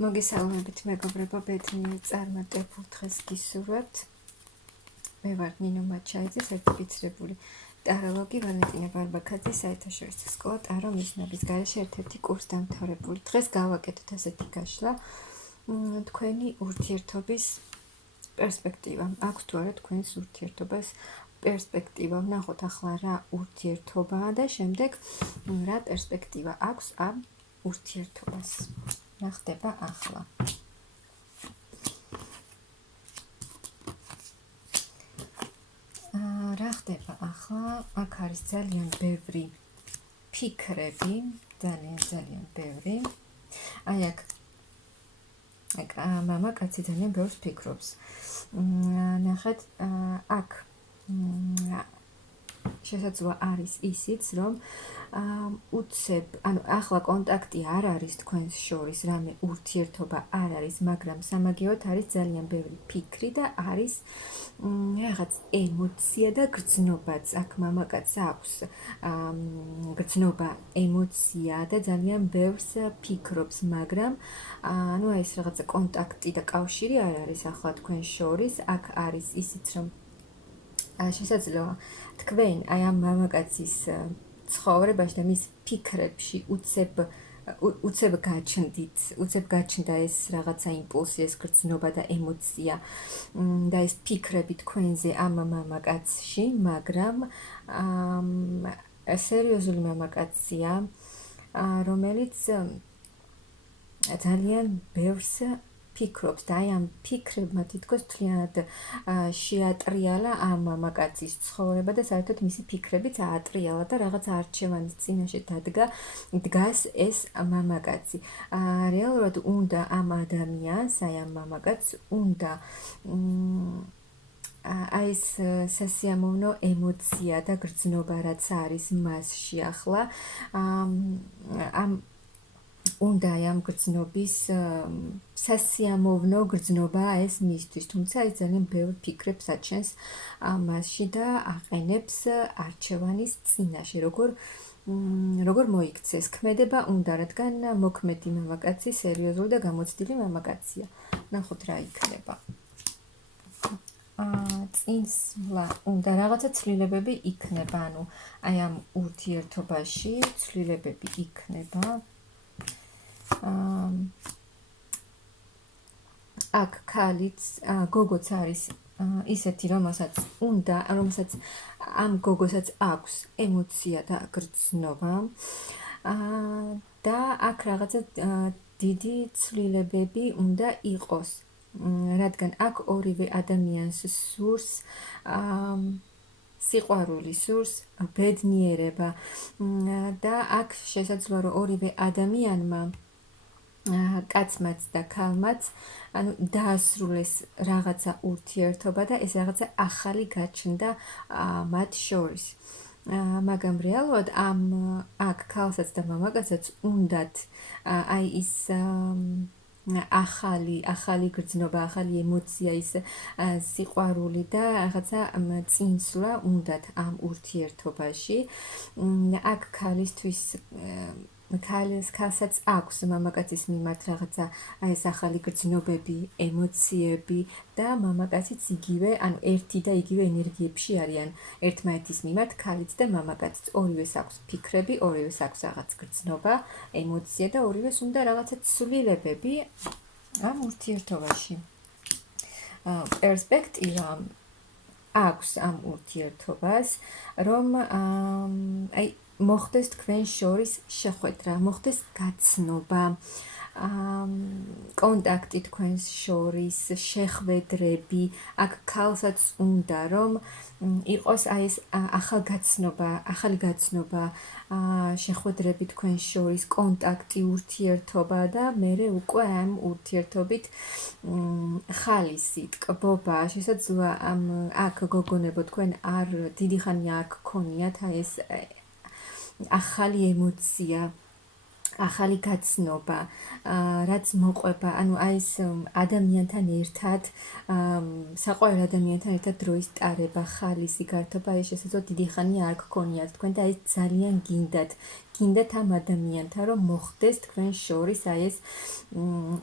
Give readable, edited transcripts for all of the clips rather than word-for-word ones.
მოგესალმებით მეგობრებო, ბედნიერ წარმატებულ დღეს გისურვებთ. მე ვარ ნინო მაჩაიძე, სერტიფიცირებული ტაროლოგი, ვალენტინა ბარბაქაძის საერთაშორისო სკოლა ტარო მიზნების გარეშე ერთ-ერთი კურსდამთავრებული. დღეს გავაკეთოთ ასეთი გაშლა, თქვენი ურთიერთობის პერსპექტივა. აქვს თუ არა თქვენს ურთიერთობას პერსპექტივა? ვნახოთ ახლა რა ურთიერთობაა და შემდეგ რა პერსპექტივა აქვს ამ ურთიერთობას. რა ხდება ახლა? რა ხდება ახლა? აქ არის ძალიან ბევრი ფიქრები, ძალიან ბევრი. აი აქ მამაკაცი ძალიან ბევრს ფიქრობს. ნახეთ, აქ შესაძლოა არის ისიც, რომ უცებ, ანუ ახლა კონტაქტი არ არის თქვენს შორის, რამე ურთიერთობა არ არის, მაგრამ სამაგიეროდ არის ძალიან ბევრი ფიქრი და არის რაღაც ემოცია და გრძნობაც. აქ მამაკაცს აქვს გრძნობა, ემოცია და ძალიან ბევრს ფიქრობს, მაგრამ ანუ ეს რაღაცა კონტაქტი და კავშირი არ არის ახლა თქვენ შორის. აქ არის ისიც, რომ შესაძლოა თქვენ აი ამ მამაკაცის ცხოვრებაში და მის ფიქრებში უცებ გაჩნდა ეს რაღაცა იმპულსი, ეს გრძნობა და ემოცია და ეს ფიქრები თქვენზე ამ მამაკაცში, მაგრამ სერიოზული მამაკაცია, რომელიც ძალიან ბევრს ფიქრობს და აი ამ ფიქრებმა თითქოს მთლიანად შეატრიალა ამ მამაკაცის ცხოვრება და საერთოდ მისი ფიქრებიც აატრიალა და რაღაც არჩევანის წინაშე დგას ეს მამაკაცი. რეალურად უნდა ამ ადამიანს, აი ამ მამაკაცს უნდა აი ეს სასიამოვნო ემოცია და გრძნობა, რაც არის მასში ახლა, უნდა ამ გრძნობის სასიამოვნო გრძნობა ეს მისთვის, თუმცა ის ძალიან ბევრ ფიქრებს აჩენს მასში და აყენებს არჩევანის წინაშე, როგორ მოიქცეს. ქმედება უნდა, რადგან მოქმედი მამაკაცი სერიოზული და გამოცდილი მამაკაცია. ნახოთ რა იქნება. წინსვლა უნდა, რაღაცა ცვლილებები იქნება, ანუ აი ამ ურთიერთობაში ცვლილებები იქნება. აქ ქალიც, გოგოც არის ისეთი, რომელსაც ამ გოგოსაც აქვს ემოცია და გრძნობა და აქ რაღაცა დიდი ცვლილებები უნდა იყოს, რადგან აქ ორივე ადამიანს სურს სიყვარული, სურს ბედნიერება და აქ შესაძლოა რომ ორივე ადამიანმა, კაცმაც და ქალმაც, ანუ დაასრულეს რაღაცა ურთიერთობა და ეს რაღაცა ახალი გაჩნდა მათ შორის. მაგრამ რეალურად აქ ქალსაც და მამაკაცსაც უნდათ აი ის ახალი გრძნობა, ახალი ემოცია, ის სიყვარული და რაღაცა წინსვლა უნდათ ამ ურთიერთობაში. აქ ქალისთვის ქალსაც აქვს მამაკაცის მიმართ რაღაცა აი ეს ახალი გრძნობები, ემოციები და მამაკაციც იგივე, ანუ ერთი და იგივე ენერგიებში არიან ერთმანეთის მიმართ, ქალიც და მამაკაციც. ორივეს აქვს ფიქრები, ორივეს აქვს რაღაც გრძნობა, ემოცია და ორივეს უნდა რაღაცა ცვლილებები ამ ურთიერთობაში. პერსპექტივა აქვს ამ ურთიერთობას, რომ აი მოხდეს თქვენ შორის შეხვედრა, მოხდეს გაცნობა, კონტაქტი თქვენს შორის, შეხვედრები. აქ ქალსაც უნდა, რომ იყოს აი ეს ახალი გაცნობა, შეხვედრები თქვენს შორის, კონტაქტი, ურთიერთობა და მერე უკვე ამ ურთიერთობით ხალისი, ტკბობა. შესაძლოა აქ გოგონებო თქვენ არ დიდი ხანი არ გქონიათ აი ეს ახალი ემოცია, ახალი გაცნობა, რაც მოყვება, ანუ აი ეს ადამიანთან ერთად, საყვარელ ადამიანთან ერთად დროის ტარება, ხალისი, გართობა, ეს შესაძლოა დიდი ხანია არ გქონიათ თქვენ და ეს ძალიან გინდათ ამ ადამიანთან, რომ მოხდეს თქვენ შორის აი ეს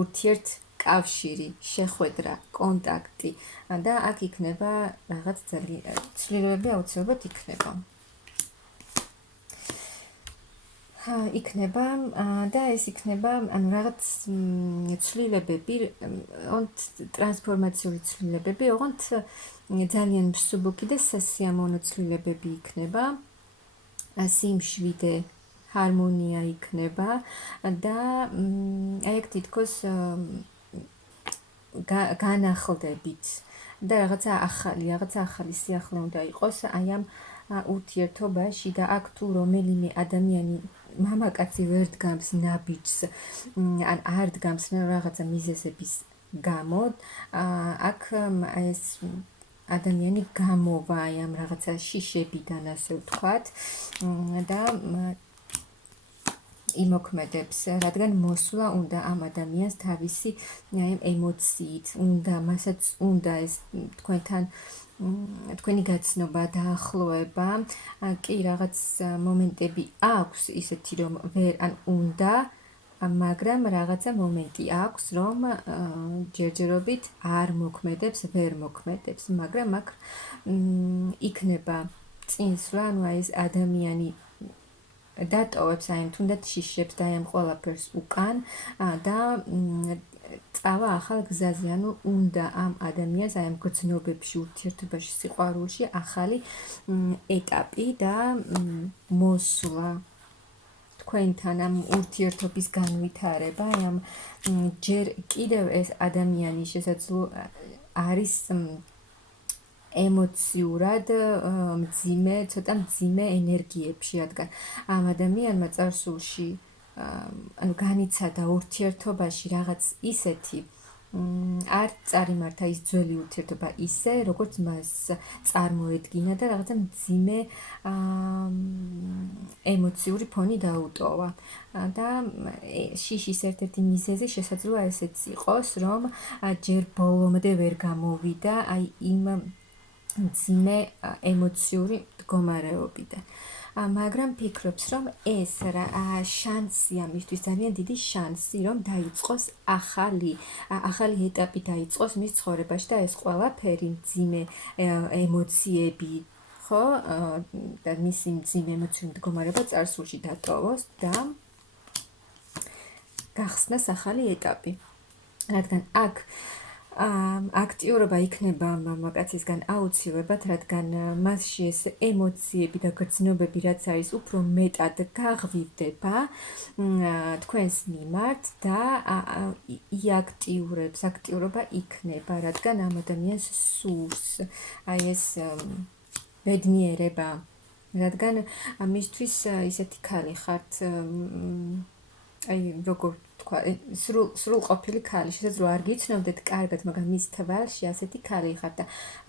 ურთიერთკავშირი, შეხვედრა, კონტაქტი და აქ იქნება რაღაც ძალიან ცვლილებები აუცილებლად იქნება. იქნება და ეს იქნება, ანუ რაღაც ცვლილებები, ოღონდ ტრანსფორმაციული ცვლილებები, ოღონდ ძალიან მსუბუქი და სასიამოვნო ცვლილებები იქნება, სიმშვიდე, ჰარმონია იქნება და აი აქ თითქოს განახლდებით და რაღაცა ახალი სიახლე უნდა იყოს აი ამ ურთიერთობაში და აქ თუ რომელიმე ადამიანი მამაკაცი ვერ დგამს ნაბიჯს, ან არ დგამს რაღაცა მიზეზების გამო, აქ ეს ადამიანი გამოვა აი ამ რაღაცა შიშებიდან, ასე ვთქვათ, და იმოქმედებს, რადგან მოსვლა უნდა ამ ადამიანს თავისი ემოციით, მასაც უნდა ეს თქვენთან თქვენი გაცნობა, დაახლოება, კი რაღაც მომენტები აქვს ისეთი, რომ ვერ ან უნდა, მაგრამ რაღაცა მომენტი აქვს, რომ ჯერჯერობით არ მოქმედებს, ვერ მოქმედებს, მაგრამ აქ იქნება წინსვლა, ანუ აი ეს ადამიანი დატოვებს აი ამ თუნდაც შიშებს და აი ამ ყველაფერს უკან და წავა ახალ გზაზე, ანუ უნდა ამ ადამიანს აი ამ გრძნობებში, ურთიერთობაში, სიყვარულში ახალი ეტაპი და მოსვლა თქვენთან ამ ურთიერთობის განვითარება, აი ამ ჯერ კიდევ ეს ადამიანი შესაძლოა არის ემოციურად ცოტა მძიმე ენერგიებში, რადგან ამ ადამიანმა წარსულში ანუ განიცადა ურთიერთობაში რაღაც ისეთი არ წარიმართა ის ძველი ურთიერთობა ისე, როგორც მას წარმოედგინა და რაღაცა მძიმე ემოციური ფონი დაუტოვა. და შიშის ერთ-ერთი მიზეზი შესაძლოა ესეც იყოს, რომ ჯერ ბოლომდე ვერ გამოვიდა აი იმ მძიმე ემოციური მდგომარეობიდან. მაგრამ ფიქრობს, რომ ეს შანსია მისთვის, ძალიან დიდი შანსი, რომ დაიწყოს ახალი ეტაპი დაიწყოს მის ცხოვრებაში და ეს ყველაფერი მძიმე ემოციები, ხო, და მისი მძიმე ემოციური მდგომარეობა წარსულში დატოვოს და გახსნას ახალი ეტაპი. რადგან აქ აქტიურობა იქნება მამაკაცისგან აუცილებლად, რადგან მასში ეს ემოციები და გრძნობები, რაც არის, უფრო მეტად გაღვივდება თქვენს მიმართ და იაქტიურებს, აქტიურობა იქნება, რადგან ამ ადამიანს სურს აი ეს ბედნიერება, რადგან მისთვის ისეთი ქალი ხართ, აი როგორ თქვა, სრულყოფილი ქალი, შესაძლოა არ გიცნობდეთ კარგად, მაგრამ მის თვალში ასეთი ქალი ხართ და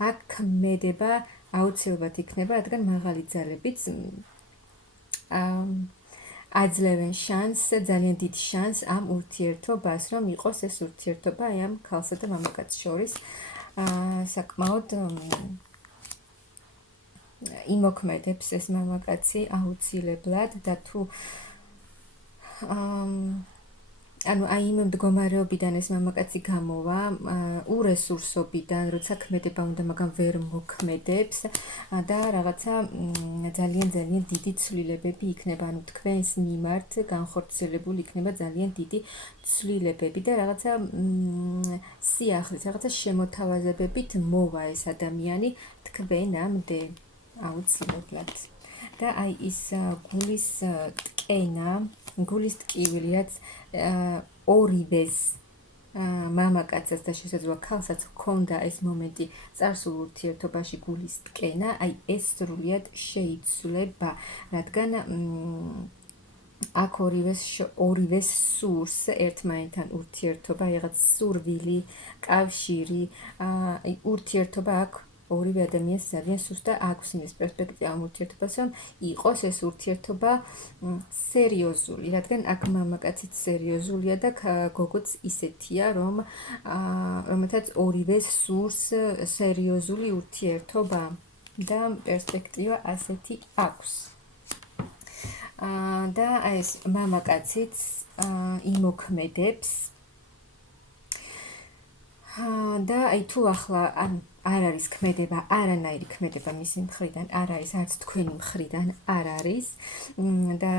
აქ ქმედება აუცილებლად იქნება, რადგან მაღალი ძალებიც აძლევენ შანსს, ძალიან დიდ შანსს ამ ურთიერთობას, რომ იყოს ეს ურთიერთობა აი ამ ქალსა და მამაკაცს შორის საკმაოდ იმოქმედებს ეს მამაკაცი აუცილებლად და თუ ანუ აი იმ მდგომარეობიდან ეს მამაკაცი გამოვა, ურესურსობიდან, როცა ქმედება უნდა, მაგრამ ვერ მოქმედებს და რაღაცა ძალიან დიდი ცვლილებები იქნება, ანუ თქვენს მიმართ განხორციელებული იქნება ძალიან დიდი ცვლილებები და რაღაცა სიახლის, რაღაცა შემოთავაზებებით მოვა ეს ადამიანი თქვენამდე აუცილებლად. და აი ის გულის ტკენა, გულის ტკივილი, რაც ორივეს მამაკაცას და შესაძლოა ქალსაც ჰქონდა ეს მომენტი წარსულ ურთიერთობაში გულის ტკენა, აი ეს სრულიად შეიცვლება, რადგან აქ ორივეს სურს ერთმანეთთან ურთიერთობა, რაღაც სურვილი, კავშირი, ურთიერთობა აქ ორივე ადამიანს ძალიან სუსტა აქვს იმის პერსპექტივა ამ ურთიერთობას, რომ იყოს ეს ურთიერთობა სერიოზული, რადგან აქ მამაკაციც სერიოზულია და გოგოც ისეთია, რომელთაც ორივეს სურს სერიოზული ურთიერთობა და პერსპექტივა ასეთი აქვს. და ეს მამაკაციც იმოქმედებს და აი თუ ახლა არ არის ქმედება, არანაირი ქმედება მისი მხრიდან არ არის, არც თქვენი მხრიდან არ არის და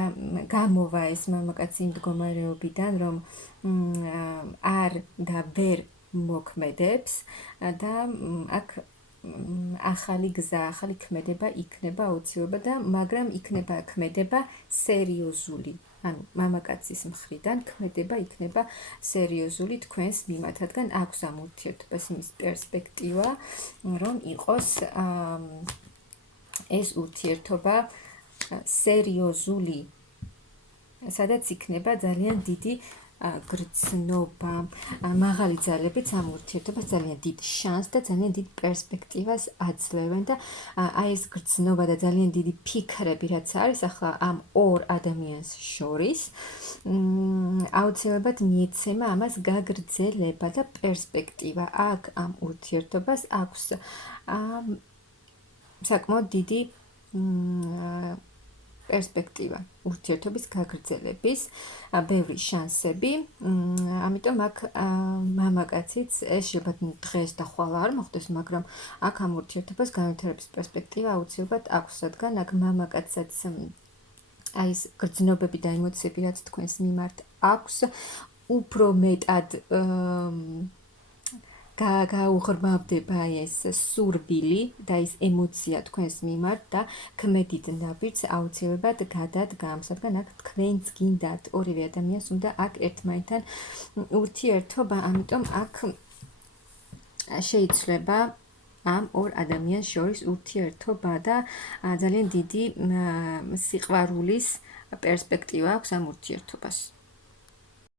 გამოვა ეს მამაკაცი იმ მდგომარეობიდან, რომ არ და ვერ მოქმედებს და აქ ახალი გზა, ახალი ქმედება იქნება აუცილებლად და მაგრამ იქნება ქმედება სერიოზული. ანუ მამაკაცის მხრიდან ქმედება იქნება სერიოზული თქვენს მიმართ, რადგან აქვს ამ ურთიერთობას იმის პერსპექტივა, რომ იყოს ეს ურთიერთობა სერიოზული, სადაც იქნება ძალიან დიდი გრძნობა, მაღალი ძალებით ამ ურთიერთობას ძალიან დიდ შანსს და ძალიან დიდ პერსპექტივას აძლევენ და აი ეს გრძნობა და ძალიან დიდი ფიქრები, რაც არის ახლა ამ ორ ადამიანს შორის, აუცილებლად მიეცემა ამას გაგრძელება და პერსპექტივა. აქ ამ ურთიერთობას აქვს საკმაოდ დიდი პერსპექტივა ურთიერთობის გაგრძელების, ბევრი შანსები, ამიტომ აქ მამაკაციც ეს შეიძლება დღეს და ხვალ არ მოხდეს, მაგრამ აქ ამ ურთიერთობას განვითარების პერსპექტივა აუცილებლად აქვს, რადგან აქ მამაკაცსაც აი ეს გრძნობები და ემოციები, რაც თქვენს მიმართ აქვს, უფრო მეტად გაუღრმავდება ეს სურვილი და ეს ემოცია თქვენს მიმართ და ქმედით ნაბიჯს აუცილებლად გადადგამს, რადგან აქ თქვენც გინდათ, ორივე ადამიანს უნდა აქ ერთმანეთთან ურთიერთობა, ამიტომ აქ შეიძლება ამ ორ ადამიანს შორის ურთიერთობა და ძალიან დიდი სიყვარულის პერსპექტივა აქვს ამ ურთიერთობას.